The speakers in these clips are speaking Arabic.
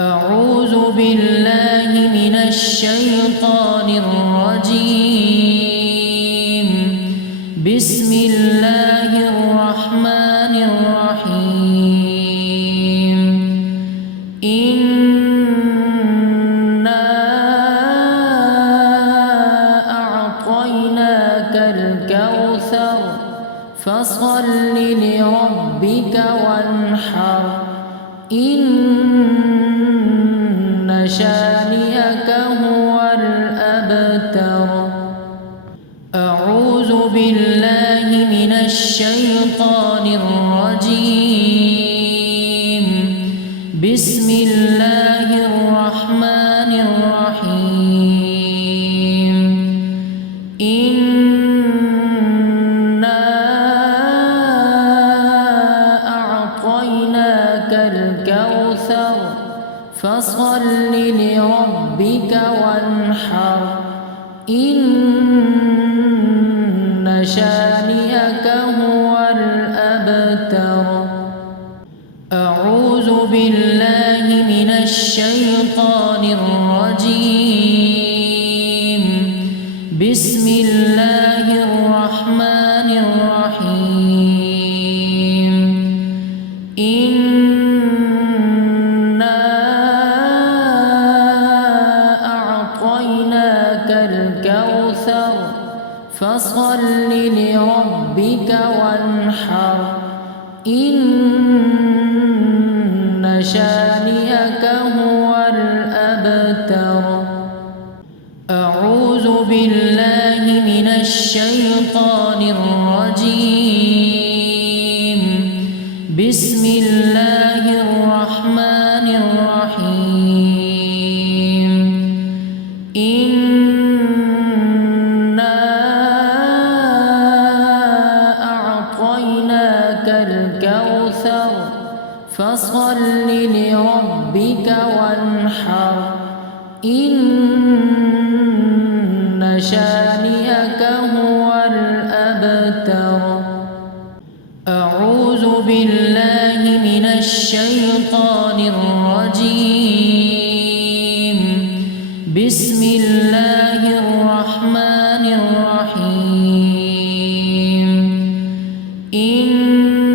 أعوذ بالله من الشيطان الرجيم. بسم الله الرحمن الرحيم. إنا أعطيناك الكوثر فصل لربك وانحر إن شانئك هو الأبتر. أعوذ بالله من الشيطان الرجيم. بسم الله الرحمن الرحيم. إنا أعطيناك الكوثر فصل لربك وانحر إن شانئك هو الأبتر. أعوذ بالله من الشيطان الرجيم. بسم الله الرحمن الرحيم. إنا أعطيناك الكوثر فصل لربك وانحر إن شانئك هو الأبتر. أعوذ بالله من الشيطان الرجيم. بسم الله الرحمن الرحيم. إنا أعطيناك الكوثر فصل لربك وانحر إن شانئك هو الأبتر. أعوذ بالله من الشيطان الرجيم. بسم الله الرحمن الرحيم. إنا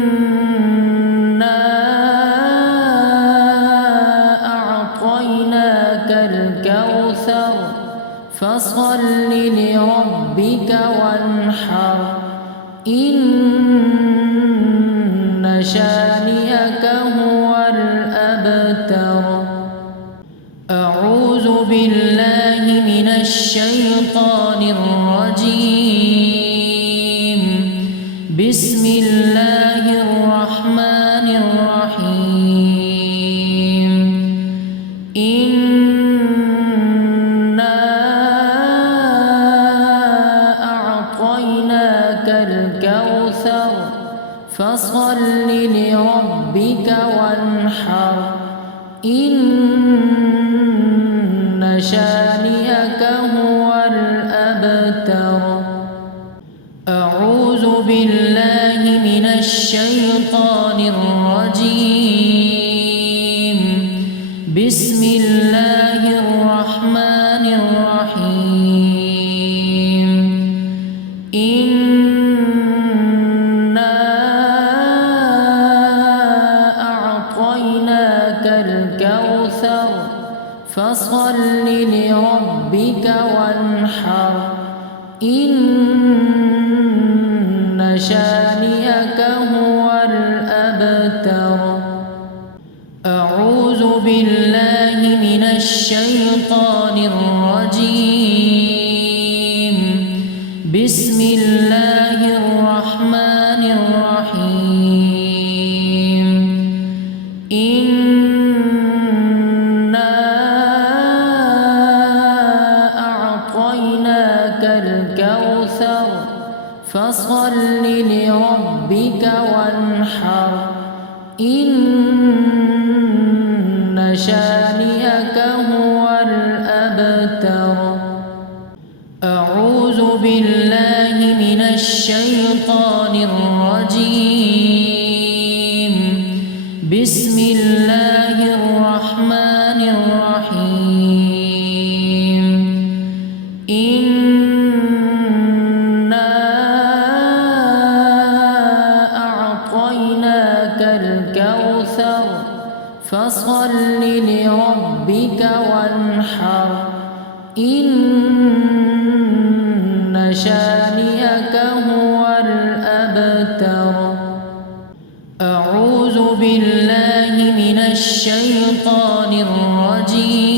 أعطيناك الكوثر فصل لربك وانحر إن شانئك هو الأبتر. أعوذ بالله من الشيطان الرجيم. بسم الله الرحمن الرحيم. إنا أعطيناك الكوثر فصل لربك وانحر إن شانئك هو الأبتر. أعوذ بالله من الشيطان الرجيم. بسم الله الرحمن الرحيم. إنا أعطيناك الكوثر فصل لربك وانحر إن شانئك هو الأبتر. أعوذ بالله من الشيطان الرجيم. بسم الله الرحمن الرحيم. إنا أعطيناك الكوثر فصل لربك وانحر إن شانئك هو الأبتر. أعوذ بالله من الشيطان الرجيم. بسم الله الرحمن الرحمن الرحيم إنا أعطيناك الكوثر فصل لربك وانحر إن شانئك هو الأبتر. أعوذ بالله من الشيطان الرجيم.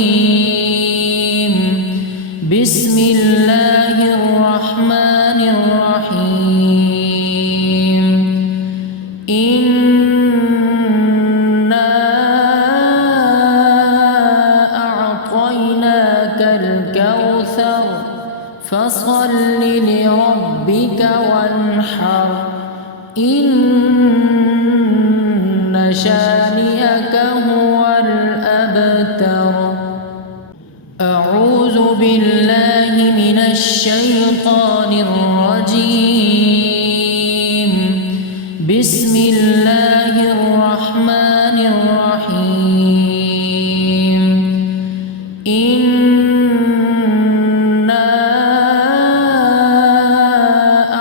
بسم الله الرحمن الرحيم. إنا أعطيناك الكوثر فصل لربك وانحر إن شانئك هو الأبتر. أعوذ بالله من الشيطان الرجيم. بسم الله الرحمن الرحيم. إنا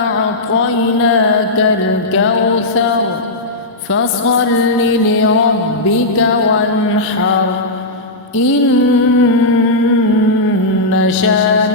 أعطيناك الكوثر فصل لربك وانحر إن شانئك